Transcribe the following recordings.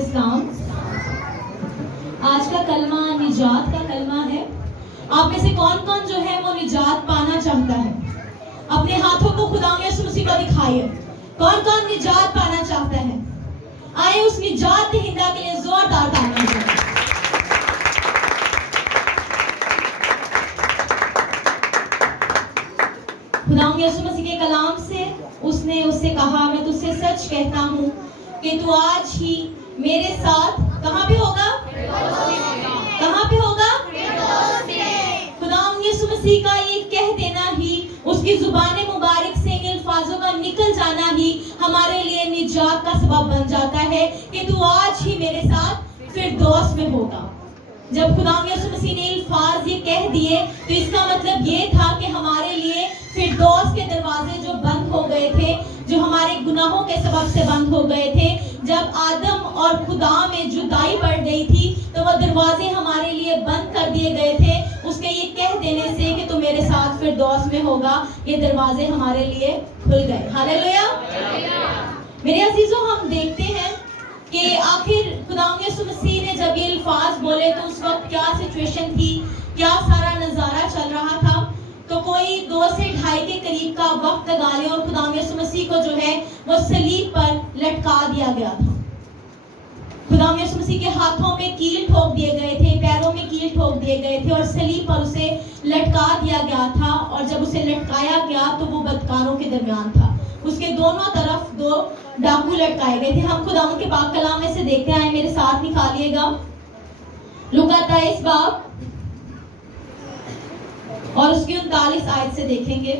السلام. آج کا کلمہ نجات کا کلمہ ہے. آپ میں سے کون کون جو ہے وہ نجات پانا چاہتا ہے؟ اپنے ہاتھوں کو خدا یسوع مسیح کو دکھائیے. کون کون نجات پانا چاہتا ہے؟ آئے اس نجات دہندہ کے لیے زوردار تالیاں بجائیں. خدا یسوع مسیح کے کلام سے اس نے اس سے کہا میں تجھ سے سچ کہتا ہوں کہ تو آج ہی میرے ساتھ کہاں پہ ہوگا؟ کہاں پہ ہوگا؟ خدا یسوع مسیح کا یہ کہہ دینا ہی، اس کی زبان مبارک سے ان الفاظوں کا نکل جانا ہی ہمارے لیے نجات کا سبب بن جاتا ہے کہ تو آج ہی میرے ساتھ فردوس میں ہوگا. جب خدا یسوع مسیح نے الفاظ یہ کہہ دیے تو اس کا مطلب یہ تھا کہ ہمارے لیے فردوس کے دروازے جو بند ہو گئے تھے، جو ہمارے گناہوں کے سبب سے بند ہو گئے تھے، جب آدم اور خدا میں جدائی بڑھ گئی تھی تو وہ دروازے ہمارے لیے بند کر دیے گئے تھے. اس کے یہ کہہ دینے سے کہ تو میرے ساتھ فردوس میں ہوگا، یہ دروازے ہمارے لیے کھل گئے. ہاللیلویا. میرے عزیزوں، ہم دیکھتے ہیں کہ آخر خدا یسوع مسیح نے جب یہ الفاظ بولے تو اس وقت کیا سچویشن تھی، کیا سارا نظارہ چل رہا تھا. تو کوئی 2 سے 2.5 کے قریب کا وقت لگا لے اور خدا یسوع مسیح کو جو ہے وہ صلیب پر لٹکا دیا گیا تھا. خدا یسوع مسیح کے ہاتھوں میں کیل ٹھوک دیے گئے تھے، پیروں میں کیل ٹھوک دیے گئے تھے اور صلیب پر اسے لٹکا دیا گیا تھا. اور جب اسے لٹکایا گیا تو وہ بدکاروں کے درمیان تھا. اس کے دونوں طرف 2 ڈاکو لٹکائے گئے تھے. ہم خدا کے پاک کلام میں سے دیکھتے ہیں، میرے ساتھ نکالیے گا لوکا 23 باب اور اس کی 39 آیت سے دیکھیں گے،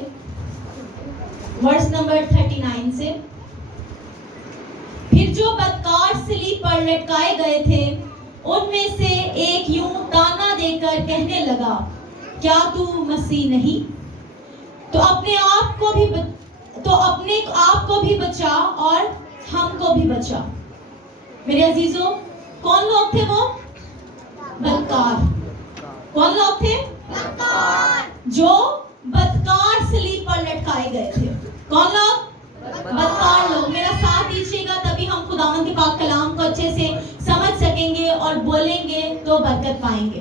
ورس نمبر 39 سے. پھر جو بدکار صلیب پر لٹکائے گئے تھے ان میں سے ایک یوں تانا دے کر کہنے لگا، کیا تو مسیح نہیں؟ تو اپنے آپ کو بھی بچا اور ہم کو بھی بچا. میرے عزیزوں، کون لوگ تھے وہ؟ بدکار. کون لوگ تھے؟ جو بدکار صلیب پر لٹکائے گئے تھے. کون لوگ؟ بدکار لوگ. میرا ساتھ دیجیے گا تبھی ہم خداوند کے پاک کلام کو اچھے سے سمجھ سکیں گے اور بولیں گے تو برکت پائیں گے.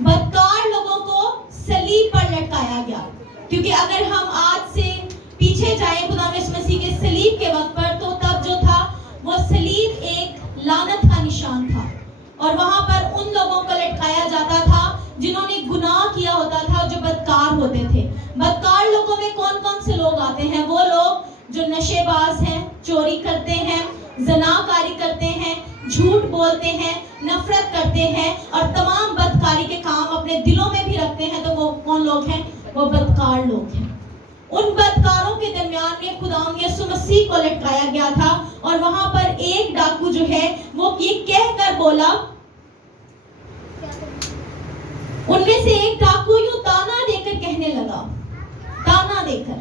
بدکار لوگوں کو صلیب پر لٹکایا گیا، کیونکہ اگر ہم آج سے پیچھے جائیں خدا یسوع مسیح کے صلیب کے وقت پر، تو تب جو تھا وہ صلیب ایک لعنت کا نشان تھا اور وہاں پر ان لوگوں کو لٹکایا جاتا تھا جنہوں نے گناہ کیا ہوتا تھا، جو بدکار ہوتے تھے. بدکار لوگوں میں کون کون سے لوگ آتے ہیں؟ وہ لوگ جو نشے باز ہیں، چوری کرتے ہیں، زناکاری کرتے ہیں، جھوٹ بولتے ہیں، نفرت کرتے ہیں اور تمام بدکاری کے کام اپنے دلوں میں بھی رکھتے ہیں. تو وہ کون لوگ ہیں؟ وہ بدکار لوگ ہیں. ان بدکاروں کے درمیان میں خدا یسوع مسیح کو لٹکایا گیا تھا اور وہاں پر ایک ڈاکو جو ہے وہ یہ کہہ کر بولا، ان میں سے ایک ڈاکو یوں تانا دے کر کہنے لگا. تانا دے کر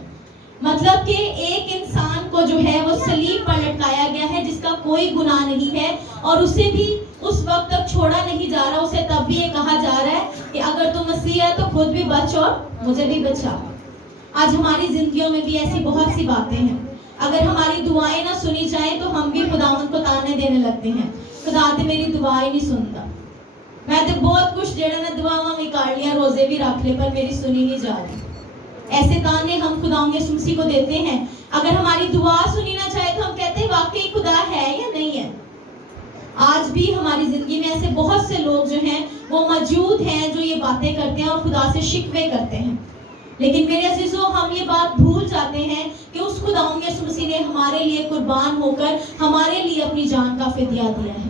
مطلب کہ ایک انسان کو جو ہے وہ صلیب پر لٹکایا گیا ہے جس کا کوئی گناہ نہیں ہے اور اسے بھی اس وقت تک چھوڑا نہیں جا رہا. اسے تب بھی یہ کہا جا رہا ہے کہ اگر تو مسیح ہے تو خود بھی بچ اور مجھے بھی بچا. آج ہماری زندگیوں میں بھی ایسی بہت سی باتیں ہیں. اگر ہماری دعائیں نہ سنی جائیں تو ہم بھی خداوند کو تانے دینے لگتے ہیں، خدا تے میری دعائیں نہیں سنتا، میں تو بہت کچھ جڑا نے دعاواں بھی کر لیا، روزے بھی رکھ لے، پر میری سنی نہیں جا رہی. ایسے تانے ہم خداوند یسوع مسیح کو دیتے ہیں. اگر ہماری دعا سنی نہ جائے تو ہم کہتے ہیں واقعی خدا ہے یا نہیں ہے. آج بھی ہماری زندگی میں ایسے بہت سے لوگ جو ہیں وہ موجود ہیں جو یہ باتیں کرتے ہیں اور خدا سے شکوے کرتے ہیں. لیکن میرے عزیزوں، ہم یہ بات بھول جاتے ہیں کہ اس خداوند یسوع مسیح نے ہمارے لیے قربان ہو کر ہمارے لیے اپنی جان کا فدیہ دیا ہے.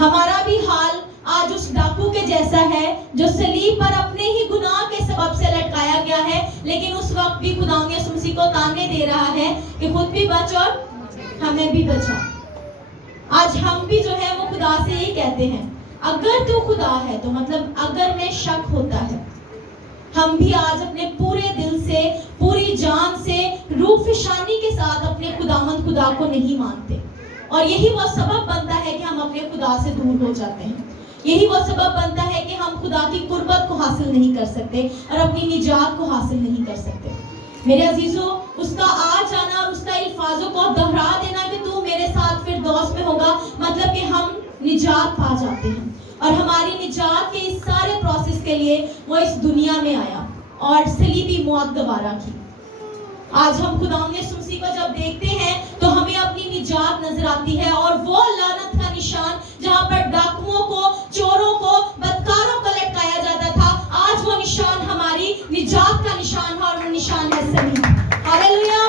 ہمارا بھی حال آج اس ڈاکو کے جیسا ہے جو صلیب پر اپنے ہی گناہ کے سبب سے لٹکایا گیا ہے، لیکن اس وقت بھی خداوند یسوع مسیح کو تانے دے رہا ہے کہ خود بھی بچ اور ہمیں بھی بچا. آج ہم بھی جو ہے وہ خدا سے یہی کہتے ہیں، اگر تو خدا ہے تو مطلب اگر میں شک ہوتا ہے. ہم بھی آج اپنے پورے دل سے، پوری جان سے، روح فشانی کے ساتھ اپنے خدا کو نہیں مانتے اور یہی وہ سبب بنتا ہے کہ ہم اپنے خدا سے دور ہو جاتے ہیں. یہی وہ سبب بنتا ہے کہ ہم خدا کی قربت کو حاصل نہیں کر سکتے اور اپنی نجات کو حاصل نہیں کر سکتے. میرے عزیزوں، اس کا آ جانا اور اس کا الفاظوں کو دہرا دینا کہ تو میرے ساتھ فردوس میں ہوگا، مطلب کہ نجات پا جاتے ہیں. اور ہماری نجات کے اس سارے پروسیس کے لیے وہ اس دنیا میں آیا اور صلیبی موت گوارا کی. آج ہم خدا یسوع مسیح کو جب دیکھتے ہیں تو ہمیں اپنی نجات نظر آتی ہے, اور وہ لعنت کا نشان جہاں پر ڈاکوؤں کو, چوروں کو, بدکاروں کو لٹکایا جاتا تھا, آج وہ نشان ہماری نجات کا نشان ہے, اور وہ نشان ہے صلیب. ہاللویا.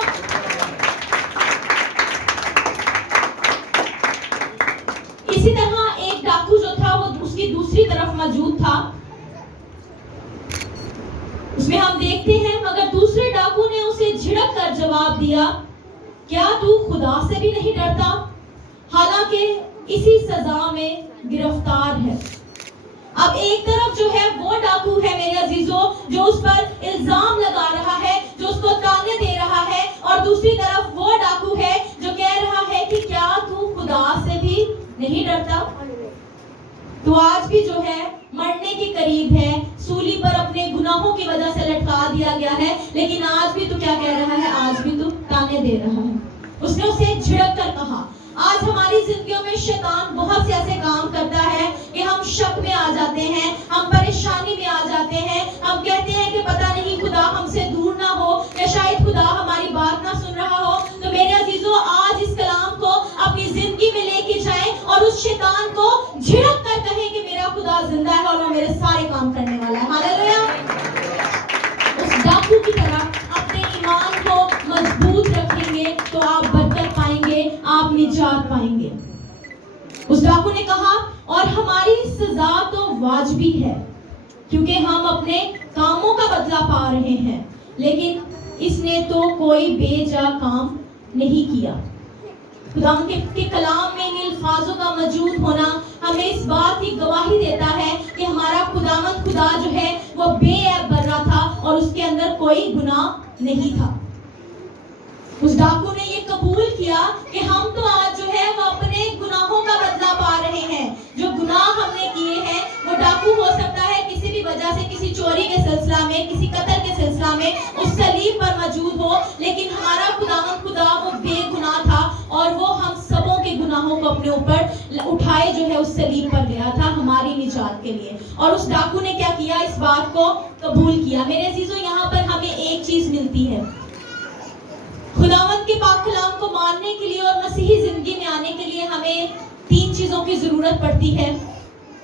اسی طرح ایک ڈاکو جو تھا وہ اس کی دوسری طرف موجود تھا. اس میں ہم دیکھتے ہیں مگر دوسرے ڈاکو نے اسے جھڑک کر جواب دیا, کیا تو خدا سے بھی نہیں ڈرتا, حالانکہ اسی سزا میں گرفتار ہے. اب ایک طرف جو ہے وہ ڈاکو ہے میرے عزیزوں جو اس پر الزام لگا رہا ہے, جو اس کو تانے دے رہا ہے, اور دوسری طرف وہ ڈاکو ہے جو کہہ رہا ہے کہ کیا تو خدا سے بھی نہیں ڈرتا. تو آج بھی جو ہے مرنے کے قریب ہے, سولی پر اپنے گناہوں کی وجہ سے لٹکا دیا گیا ہے, لیکن آج بھی تو کیا کہہ رہا ہے, آج بھی تو تانے دے رہا ہے. اس نے اسے جھڑک کر کہا. آج ہماری زندگیوں میں شیطان بہت سے ایسے کام کرتا ہے کہ ہم شک میں آ جاتے ہیں, ہم پریشانی میں آ جاتے ہیں, ہم کہتے ہیں کہ پتہ نہیں خدا ہم سے دور نہ ہو, یا شاید خدا ہماری بات نہ سن رہا ہو. تو میرے عزیزوں آج اس کلام کو اپنی زندگی میں لے کے جائیں اور اس شیطان کو جھڑک کر کہیں کہ میرا خدا زندہ ہے اور وہ میرے سارے کام کرنے والا ہے. ہاللویا. اس ڈاکو کی طرح اپنے ایمان کو مضبوط رکھیں گے تو آپ برکت پائیں گے, آپ نجات پائیں گے. اس ڈاکو نے کہا اور ہماری سزا تو واجبی ہے کیونکہ ہم اپنے کاموں کا بدلہ پا رہے ہیں, لیکن اس نے تو کوئی بے جا کام نہیں کیا. خدا کے کلام میں ان الفاظوں کا موجود ہونا ہمیں اس بات کی گواہی دیتا ہے کہ ہمارا خداوند خدا جو ہے وہ بے عیب برا تھا اور اس کے اندر کوئی گناہ نہیں تھا. اس ڈاکو نے یہ قبول کیا کہ ہم تو آج جو ہے وہ اپنے گناہوں کا بدلہ پا رہے ہیں. جو گناہ ہم نے کیے ہیں, وہ ڈاکو ہو سکتا ہے کسی بھی وجہ سے, کسی چوری کے سلسلہ میں, کسی قتل کے سلسلہ میں اس صلیب پر موجود ہو, لیکن ہمارا خداوند خدا وہ بے گناہ تھا اور وہ ہم سبوں کے گناہوں کو اپنے اوپر اٹھائے جو ہے اس صلیب پر گیا تھا ہماری نجات کے لیے. اور اس ڈاکو نے کیا کیا, اس بات کو قبول کیا. میرے عزیزوں یہاں پر ہمیں ایک چیز ملتی ہے, خداوند کے پاک کلام کو ماننے کے لیے اور مسیحی زندگی میں آنے کے لیے ہمیں 3 چیزوں کی ضرورت پڑتی ہے,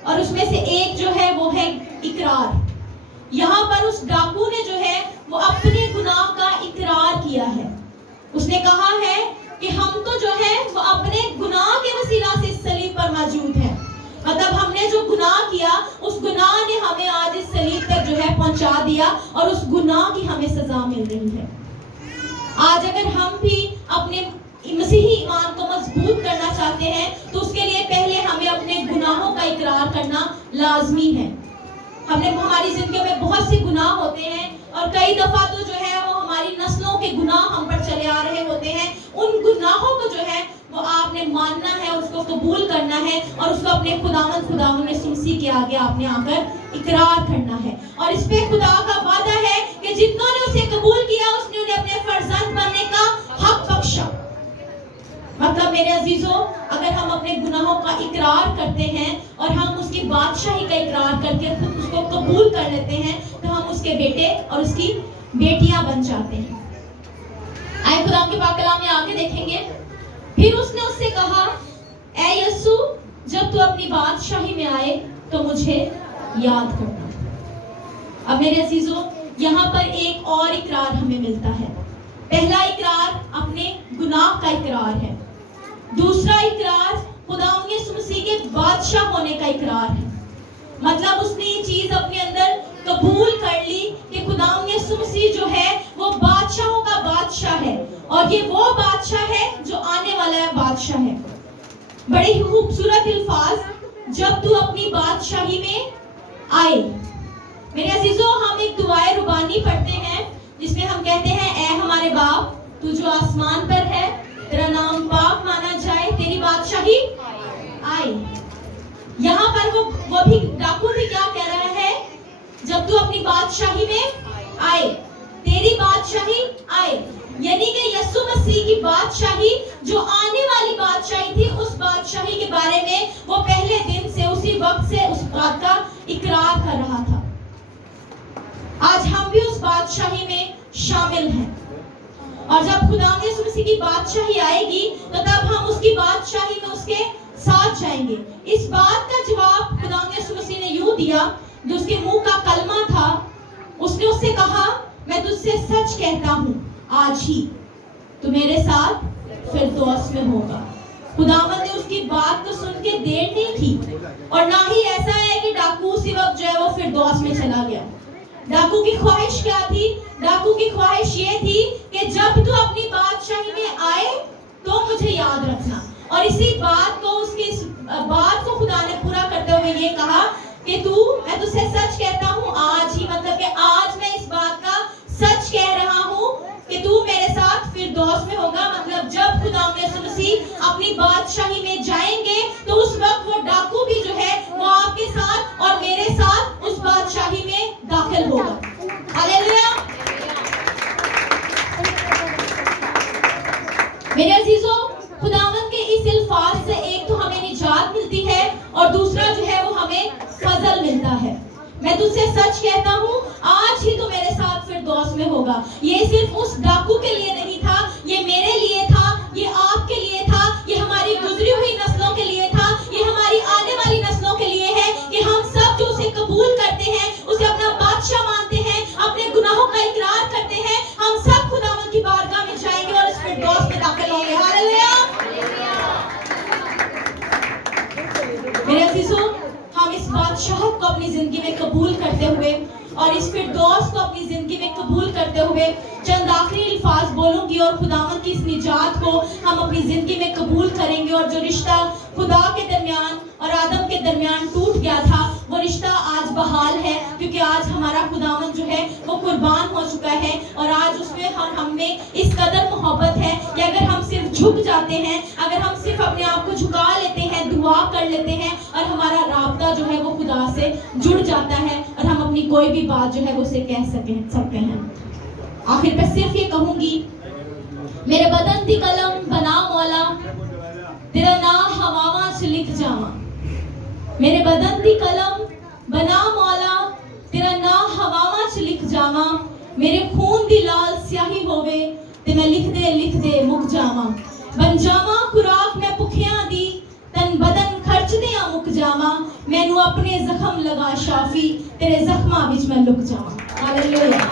اور اس میں سے ایک جو ہے وہ ہے اقرار. یہاں پر اس ڈاکو نے جو ہے وہ اپنے گناہ کا اقرار کیا ہے. اس نے کہا ہے کہ ہم تو جو ہے وہ اپنے گناہ کے وسیلہ سے اس صلیب پر موجود ہیں. مطلب ہم نے جو گناہ کیا, اس گناہ نے ہمیں آج اس صلیب تک جو ہے پہنچا دیا, اور اس گناہ کی ہمیں سزا مل رہی ہے. آج اگر ہم بھی اپنے مسیحی ایمان کو مضبوط کرنا چاہتے ہیں تو اس کے لیے پہلے ہمیں اپنے گناہوں کا اقرار کرنا لازمی ہے. ہماری زندگیوں میں بہت سے گناہ ہوتے ہیں, اور کئی دفعہ تو جو ہے وہ ہماری نسلوں کے گناہ ہم پر چلے آ رہے ہوتے ہیں. ان گناہوں کو جو ہے وہ آپ نے ماننا ہے, اس کو قبول کرنا ہے, اور اس کو اپنے خداوند یسوع مسیح کے آگے آپ نے آ کر اقرار کرنا ہے. اور اس پہ خدا کا وعدہ ہے کہ جتنوں نے اسے قبول کیا اس نے انہیں اپنے فرزند بننے کا حق بخشا. مطلب میرے عزیزوں اگر ہم اپنے گناہوں کا اقرار کرتے ہیں اور ہم اس کی بادشاہی کا اقرار کر کے خود اس کو قبول کر لیتے ہیں تو ہم اس کے بیٹے اور اس کی بیٹیاں بن جاتے ہیں. آئے خدا کے پاک کلام میں آگے دیکھیں گے. پھر اس نے اس سے کہا, اے یسوع جب تو اپنی بادشاہی میں آئے تو مجھے یاد کرنا. اب میرے عزیزوں یہاں پر ایک اور اقرار ہمیں ملتا ہے. پہلا اقرار اپنے گناہ کا اقرار ہے. دوسرا اقرار خداوند یسوع مسیح کے بادشاہ ہونے کا اقرار ہے. مطلب اس نے یہ چیز اپنے اندر قبول کر لی کہ خداوند یسوع مسیح جو ہے وہ بادشاہوں کا بادشاہ ہے, اور یہ وہ بادشاہ ہے جو آنے والا ہے بادشاہ ہے. بڑے ہی خوبصورت الفاظ, جب تو اپنی بادشاہی میں آئے. میرے عزیزوں ہم ایک دعائے ربانی پڑھتے ہیں جس میں ہم کہتے ہیں, اے ہمارے باپ تو جو آسمان پر ہے, تیرا نام پاک مانا جائے, تیری بادشاہی آئے. یہاں پر وہ بھی ڈاکو بھی کیا کہہ رہا ہے, جب تو اپنی بادشاہی میں آئے, تیری بادشاہی آئے. یعنی کہ یسوع مسیح کی بادشاہی جو آنے والی بادشاہی تھی, اس بادشاہی کے بارے میں وہ پہلے بات کا اقرار کر رہا تھا. آج ہم بھی اس بادشاہی میں شامل ہیں, اور جب خدا یسوع مسیح کی بادشاہی آئے گی تو تب ہم اس کی بادشاہی میں اس کے ساتھ جائیں گے. اس بات کا جواب خدا یسوع مسیح نے یوں دیا, جو اس کے منہ کا کلمہ تھا. اس نے اس سے کہا, میں تجھ سے سچ کہتا ہوں, آج ہی تو میرے ساتھ فردوس میں ہوگا. خداوند نے اس کی بات کو سن کے دیر نہیں کی, اور نہ ہی ایسا ہے کہ ڈاکو اسی وقت جو ہے وہ فردوس میں چلا گیا. ڈاکو کی خواہش کیا تھی؟ ڈاکو کی خواہش یہ تھی کہ جب تو اپنی بادشاہی میں آئے تو مجھے یاد رکھنا. اور اسی بات کو, اس کی اس بات کو خدا نے پورا کرتے ہوئے یہ کہا کہ میں تجھ سے سچ کہتا ہوں آج ہی, مطلب کہ آج میں اس بات کا سچ کہہ رہا ہوں کہ تو میرے ساتھ فردوس میں ہوگا. مطلب جب خدا یسوع مسیح اپنی بادشاہی میں جائیں گے تو اس وقت وہ ڈاکو بھی جو ہے وہ آپ کے ساتھ اور میرے ساتھ اس بادشاہی میں داخل ہوگا. ہاللیلویا. میرے عزیزوں, خداوند کے اس الفاظ سے ایک تو ہمیں نجات ملتی ہے, اور دوسرا جو ہے وہ ہمیں فضل ملتا ہے. میں تجھ سے سچ کہتا ہوں, آج ہی تو میرے ساتھ فردوس میں ہوگا. یہ صرف اس ڈاکو کے لیے نہیں تھا, یہ میرے لیے تھا, یہ آپ کے لیے تھا, یہ ہماری گزری ہوئی نسلوں کے لیے تھا, یہ ہماری آنے والی نسلوں کے لیے ہے کہ ہم سب جو اسے قبول کرتے ہیں, اسے اپنا بادشاہ مانتے ہیں, اپنے گناہوں کا اقرار کرتے ہیں, ہم سب خداوند کی بارگاہ میں جائیں گے اور اس فردوس میں داخل ہوں گے. ہاللیلویا. میرے عزیزوں, ہم اس بادشاہت کو اپنی زندگی میں قبول کرتے ہوئے اور اس فردوس کو اپنی زندگی میں قبول کرتے ہوئے چند آخری الفاظ بولوں گی, اور خداوند کی اس نجات کو ہم اپنی زندگی میں قبول کریں گے. اور جو رشتہ خدا کے درمیان اور آدم کے درمیان ٹوٹ گیا تھا, وہ رشتہ آج بحال ہے, کیونکہ آج ہمارا خداوند جو ہے وہ قربان ہو چکا ہے, اور آج اس میں ہم میں اس قدر محبت ہے کہ اگر ہم صرف جھک جاتے ہیں, اگر ہم صرف اپنے آپ کو جھکا لیتے ہیں, دعا کر لیتے ہیں, اور ہمارا رابطہ جو ہے وہ خدا سے جڑ جاتا ہے, اور ہم اپنی کوئی بھی بات جو ہے وہ اسے کہہ سکتے ہیں. آخر میں صرف یہ کہوں گی, میرے بدن دی قلم بنا مولا, تیرا نام ہواواں چ لکھ جاواں. میرے بدن دی قلم بنا مولا, تیرا نام ہواواں چ لکھ جاواں. میرے خون دی لال سیاہی ہووے تے میں لکھ دے مک جاواں. بن جاواں خوراک میں بھکھیاں دی, تن بدن خرچدیاں مک جاواں. مینوں اپنے زخم لگا شافی, تیرے زخماں وچ میں لک جاواں. ہاللیلویا.